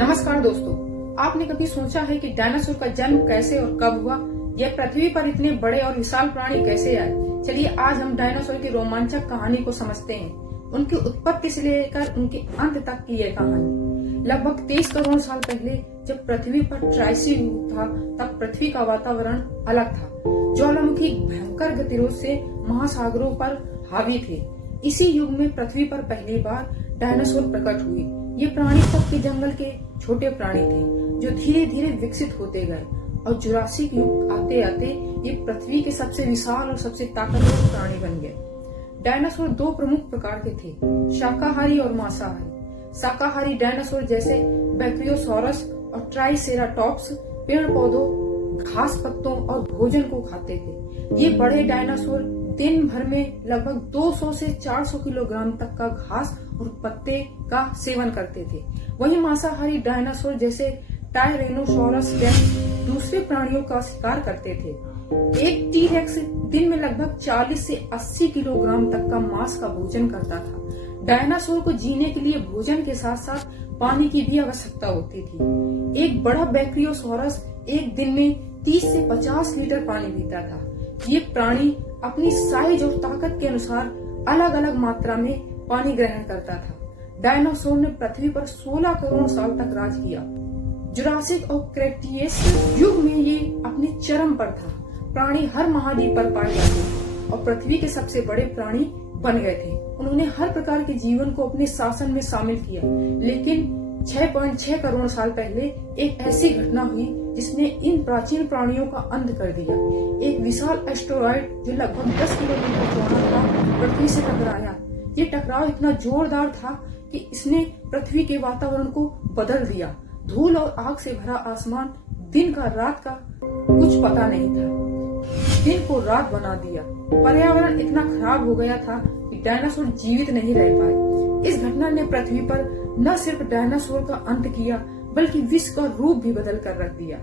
नमस्कार दोस्तों, आपने कभी सोचा है कि डायनासोर का जन्म कैसे और कब हुआ? यह पृथ्वी पर इतने बड़े और विशाल प्राणी कैसे आए? चलिए आज हम डायनासोर की रोमांचक कहानी को समझते हैं, उनकी उत्पत्ति से लेकर उनके अंत तक की यह कहानी। लगभग 23 करोड़ साल पहले जब पृथ्वी पर ट्राइसी युग था, तब पृथ्वी का वातावरण अलग था। ज्वालामुखी भयंकर गतिरोध से महासागरों पर हावी थे। इसी युग में पृथ्वी पर पहली बार डायनासोर प्रकट हुए। ये प्राणी तब के जंगल के छोटे प्राणी थे, जो धीरे धीरे विकसित होते गए और जुरासिक युग आते आते ये पृथ्वी के सबसे विशाल और सबसे ताकतवर प्राणी बन गए। डायनासोर दो प्रमुख प्रकार के थे, शाकाहारी और मांसाहारी। शाकाहारी डायनासोर जैसे ब्रैकियोसॉरस और ट्राइसेराटॉप्स पेड़ पौधों, घास पत्तों और भोजन को खाते थे। ये बड़े डायनासोर दिन भर में लगभग 200 से 400 किलोग्राम तक का घास और पत्ते का सेवन करते थे। वहीं मांसाहारी डायनासोर जैसे टायरेनोसोरस रेक्स दूसरे प्राणियों का शिकार करते थे। एक टी-रेक्स दिन में लगभग 40 से 80 किलोग्राम तक का मांस का भोजन करता था। डायनासोर को जीने के लिए भोजन के साथ साथ पानी की भी आवश्यकता होती थी। एक बड़ा ब्रैकियोसॉरस एक दिन में 30 से 50 लीटर पानी पीता था। ये प्राणी अपनी साइज और ताकत के अनुसार अलग अलग मात्रा में पानी ग्रहण करता था। डायनासोर ने पृथ्वी पर 16 करोड़ साल तक राज किया। जुरासिक और क्रेटेशियस युग में ये अपने चरम पर था। प्राणी हर महाद्वीप पर पाए जाते थे और पृथ्वी के सबसे बड़े प्राणी बन गए थे। उन्होंने हर प्रकार के जीवन को अपने शासन में शामिल किया, लेकिन 6.6 करोड़ साल पहले एक ऐसी घटना हुई जिसने इन प्राचीन प्राणियों का अंत कर दिया। एक विशाल एस्टेरॉयड जो लगभग 10 किलोमीटर चौड़ा था, पृथ्वी से टकराया। ये टकराव इतना जोरदार था कि इसने पृथ्वी के वातावरण को बदल दिया। धूल और आग से भरा आसमान, दिन का रात का कुछ पता नहीं था, दिन को रात बना दिया। पर्यावरण इतना खराब हो गया था कि डायनासोर जीवित नहीं रह पाए। इस घटना ने पृथ्वी पर न सिर्फ डायनासोर का अंत किया, बल्कि विश्व का रूप भी बदल कर रख दिया।